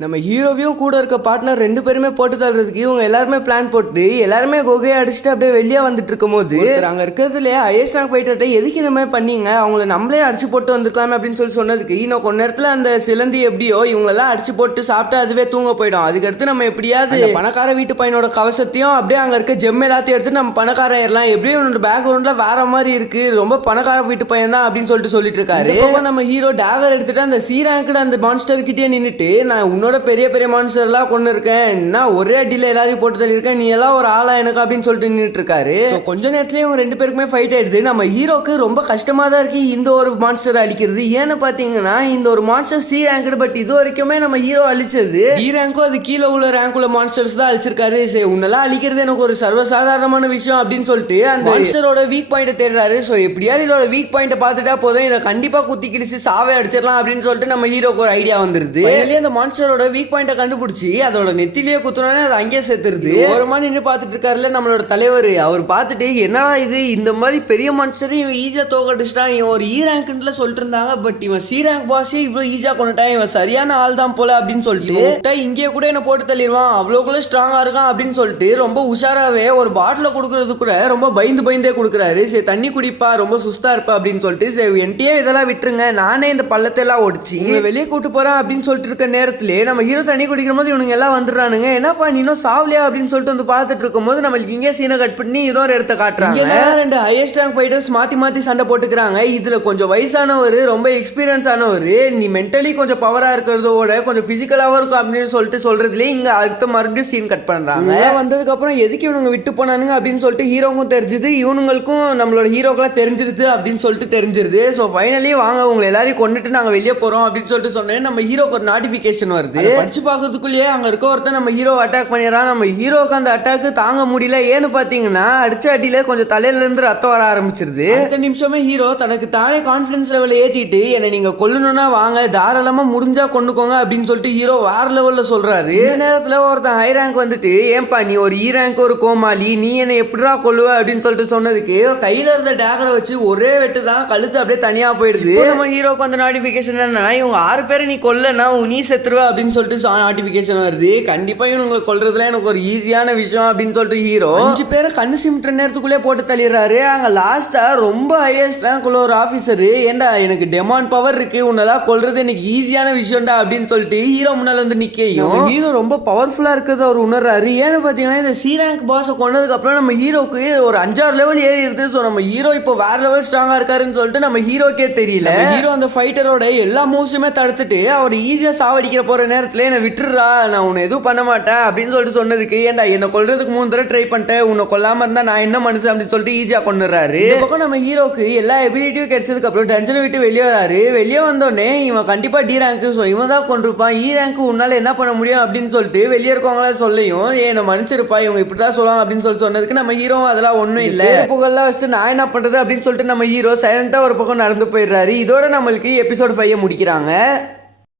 நம்ம ஹீரோவையும் கூட இருக்க பார்ட்னர் 2 பேருமே போட்டு தள்ளுறதுக்கு இவங்க எல்லாருமே பிளான் போட்டு எல்லாருமே குகையை அடிச்சுட்டு அப்படியே வெளியே வந்துட்டு இருக்கும் போது அங்கே இருக்கிறதுலே ஹையஸ்ட் ரேங்க் ஃபைட்டர்கிட்ட எதுக்கு இந்த மாதிரி பண்ணீங்க, அவங்கள நம்மளே அடிச்சு போட்டு வந்திருக்கலாமே அப்படின்னு சொன்னதுக்கு இன்னும் கொஞ்ச நேரத்தில் அந்த சிலந்தி எப்படியோ இவங்களெல்லாம் அடிச்சு போட்டு சாப்பிட்டு அதுவே தூங்க போயிடும். அதுக்கடுத்து நம்ம எப்படியாவது பணக்கார வீட்டு பையனோட கவசத்தையும் அப்படியே அங்கே இருக்க ஜெம் எல்லாத்தையும் எடுத்து நம்ம பணக்காரன் ஏறலாம், எப்படியும் இவனோட பேக்ரவுண்டில் வேற மாதிரி இருக்கு, ரொம்ப பணக்கார வீட்டு பையன் தான் அப்படின்னு சொல்லிட்டு இருக்காரு. நம்ம ஹீரோ டேகர் எடுத்துட்டு அந்த சி ரேங்க்டு அந்த மான்ஸ்டர் கிட்டே நின்றுட்டு நான் உன்னோட பெரிய பெரிய மான்ஸ்டர்லாம் கொண்டு இருக்கேன், நான் ஒரே அடியில் எல்லாரையும் போட்டு தள்ளியிருக்கேன், நீ எல்லாம் ஒரு ஆளா எனக்கு அப்படின்னு சொல்லிட்டு நின்றுட்டு இருக்காரு. கொஞ்ச நேரத்துலேயே இவங்க 2 பேருக்குமே ஃபைட் ஆயிடுது. நம்ம ஹீரோக்கு ரொம்ப கஷ்டமாக தான் இருக்கு இந்த ஒரு மான்ஸ்டர் அழிக்கிறது. ஏன்னு பார்த்தீங்கன்னா இந்த ஒரு மான்ஸ்டர் சி ரேங்க்டு, பட் இது வரைக்குமே நம்ம ஹீரோ அழிச்சது டி ரேங்க்கும் அது கீழே உள்ள ரேங்க் உள்ள மான்ஸ்டர்ஸ் தான் அழிச்சிருக்காரு. சரி உன்னெல்லாம் அழிக்கிறது எனக்கு ஒரு சர்வசாதாரணமான விஷயம் அப்படின்னு சொல்லிட்டு அந்த மான்ஸ்டரோட வீக் பாயிண்ட்டை தேடுறாரு. ஸோ எப்படியாவது இதோட வீக் பாயிண்ட்டை பார்த்துட்டா போதும், இதை கண்டிப்பாக குத்தி கிழிச்சு சாவே அடிச்சிடலாம் அப்படின்னு சொல்லிட்டு நம்ம ஹீரோக்கு ஒரு ஐடியா வந்துருது. அந்த மான்ஸ்டரோட வீக் பாயிண்ட்டை கண்டுபிடிச்சி அதோட நெத்திலேயே குத்துனோன்னே அதை அங்கேயே சேர்த்துருது. ஒரு மாதிரி நின்று பார்த்துட்டு இருக்காருல்ல நம்மளோட தலைவர், அவர் பார்த்துட்டு என்னடா இது இந்த மாதிரி பெரிய மான்ஸ்டர் இவன் ஈஸியாக தோக்கடிச்சிட்டான், இவன் ஒரு இ ரேங்க்ல சொல்லிட்டு இருந்தாங்க, பட் இவன் சி ரேங்க் பாஸே இவ்வளோ ஈஸியாக கொண்டுட்டான், இவன் சரியான ஆள் தான் போல அப்படின்னு சொல்லிட்டு இங்கே கூட என்ன போட்டு தள்ளிடுவான், அவ்வளோக்குள்ள ஸ்ட்ராங்கா இருக்கான் அப்படின்னு சொல்லிட்டு ரொம்ப உஷாராவே ஒரு பாட்டில கொடுக்கறது கூட ரொம்ப பயந்தே கொடுக்குறாரு. சரி தண்ணி குடிப்பா, ரொம்ப சுஸ்தா இருப்பா அப்படின்னு சொல்லிட்டு சரி என்கிட்டயே இதெல்லாம் விட்டுருங்க, நானே இந்த பள்ளத்தை எல்லாம் ஒடிச்சு வெளியே கூட்டு போறேன் அப்படின்னு சொல்லிட்டு இருக்க நேரத்திலே நம்ம ஹீரோ தண்ணி குடிக்கும் போது இவனுங்க எல்லாம் வந்துடுறானுங்க. என்னப்பா நீ இன்னும் சாவலியா அப்படின்னு சொல்லிட்டு வந்து பார்த்துட்டு இருக்கும் போது நம்மளுக்கு இங்கே சீனை கட் பண்ணி இன்னொரு இடத்த காட்டுறாங்க. 2 ஹையஸ்ட் ரேங்க் ஃபைட்டர்ஸ் மாத்தி சண்டை போட்டுக்கிறாங்க. இதுல கொஞ்சம் வயசானவர் ரொம்ப எக்ஸ்பீரியன்ஸ் ஆனவர், நீ மென்டலி கொஞ்சம் பவரா இருக்கிறதோட கொஞ்சம் பிசிக்கலாவும் இருக்கும் அப்படின்னு சொல்லிட்டு சொல்றதுலேயே இங்க அடுத்த மறுபடியும் சீன் கட் பண்றாங்க. வந்ததுக்கு அப்புறம் எதுக்கு இவனுங்க விட்டு போனானுங்க அப்படின்னு சொல்லிட்டு ஹீரோவுக்கும் தெரிஞ்சுது, இவனுங்களுக்கும் நம்மளோட ஹீரோக்கெல்லாம் தெரிஞ்சிருது அப்படின்னு சொல்லிட்டு தெரிஞ்சிருது. ஸோ ஃபைனலி வாங்க உங்களை எல்லாரையும் கொண்டுட்டு நாங்கள் வெளியே போறோம் அப்படின்னு சொல்லிட்டு சொன்னேன். நம்ம ஹீரோக்கு ஒரு நோட்டிஃபிகேஷன் வருது. படிச்சு பார்க்கறதுக்குள்ளேயே அங்கே இருக்க ஒருத்தர் நம்ம ஹீரோ அட்டாக் பண்ணிடுறான். நம்ம ஹீரோக்கு அந்த அட்டாக்கு தாங்க முடியல. ஏன்னு பார்த்தீங்கன்னா அடிச்ச அடியில கொஞ்சம் தலையிலேருந்து ரத்தம் வர ஆரம்பிச்சிருது. அடுத்த நிமிஷமே ஹீரோ தனக்கு தானே கான்ஃபிடன்ஸ் லெவலில் ஏற்றிட்டு என்னை நீங்கள் கொல்லணும்னா வாங்க, தாராளமாக முடிஞ்சா கொண்டுக்கோங்க அப்படின்னு சொல்லிட்டு ஹீரோ வேற லெவலில் சொல்றாரு. இந்த நேரத்தில் ஒருத்தன் ஹை ரேங்க் வந்துட்டு ஏன்பா நீ ஒரு இ ரேங்க் ஒரு கோமாளி, நீ என்னை எப்படிடா கொல்லுவ அப்படின்னு சொல்லிட்டு சொன்னதுக்கு கையில் இருந்த டேகரை வச்சு ஒரே வெட்டு தான் கழுத்து அப்படியே தனியாக போயிடுது. நம்ம ஹீரோக்கு அந்த நோட்டிஃபிகேஷன் என்னன்னா இவங்க 6 பேரை நீ கொல்லனா நீ செத்துருவ அப்படின்னு சொல்லிட்டு நோட்டிஃபிகேஷன் வருது. கண்டிப்பா இவங்க கொல்றதுல எனக்கு ஒரு ஈஸியான விஷயம் அப்படின்னு சொல்லிட்டு ஹீரோ 5 பேரை கண்ணு சிமிட்டுற நேரத்துக்குள்ளே போட்டு தள்ளிடுறாரு. அங்க லாஸ்டா ரொம்ப ஹையஸ்ட் ரேங்க் உள்ள ஒரு ஆஃபீஸர், ஏண்டா எனக்கு டெமான் பவர் இருக்கு, உன்னெல்லாம் கொல்றது எனக்கு ஈஸியான விஷயம்டா அப்படின்னு சொல்லிட்டு ஹீரோ முன்னால வந்து நிக்கையும் ஹீரோ ரொம்ப பவர்ஃபுல்லா இருக்கிறத அவர் உணர்றாரு. ஏன்னு பாத்தீங்கன்னா இந்த சி ரேங்க் பாஸை கொண்டதுக்கு அப்புறம் நம்ம ஹீரோக்கு ஒரு 5-6 லெவல் ஏறி இருக்கு. ஸோ நம்ம ஹீரோ இப்போ வேற லெவல் ஸ்ட்ராங்கா இருக்காருன்னு சொல்லிட்டு நம்ம ஹீரோக்கே தெரியல. ஹீரோ அந்த ஃபைட்டரோட எல்லா மூவ்ஸுமே தடுத்துட்டு அவர் ஈஸியா சாவடிக்கிற போற நேரத்துல என்ன விட்டுறா, நான் உன்னை எதுவும் பண்ண மாட்டேன் அப்படின்னு சொல்லிட்டு சொன்னதுக்கு ஏன்டா என்னை கொல்றதுக்கு 3 தடவை ட்ரை பண்ணிட்டேன், உன்னை கொல்லாம இருந்தா நான் என்ன மனுஷன் அப்படின்னு சொல்லிட்டு ஈஸியா கொண்டுறாரு. இந்த பக்கம் நம்ம ஹீரோக்கு எல்லா எபிலிட்டியும் கிடைச்சதுக்கு அப்புறம் டென்ஷனை விட்டு வெளியே வராரு. வெளியே வந்தோடனே இவன் கண்டிப்பா டி ரேங்க், ஸோ இவன் தான் கொண்டிருப்பான், இ ரேங்க் உன்னால என்ன பண்ண முடியும் அப்படின்னு சொல்லிட்டு வெளியே இருக்கவங்களா சொல்லியும் என்ன மன்னிச்சிருப்பா இவங்க இப்படிதான் சொல்லலாம் அப்படின்னு சொல்லி சொன்னதுக்கு நம்ம ஹீரோ அதெல்லாம் ஒன்றும் இல்லை, புகழ்லாம் வச்சுட்டு நான் என்ன பண்றது அப்படின்னு சொல்லிட்டு நம்ம ஹீரோ சைலண்டா ஒரு பக்கம் நடந்து போயிடுறாரு. இதோட நம்மளுக்கு எபிசோட் 5 முடிக்கிறாங்க.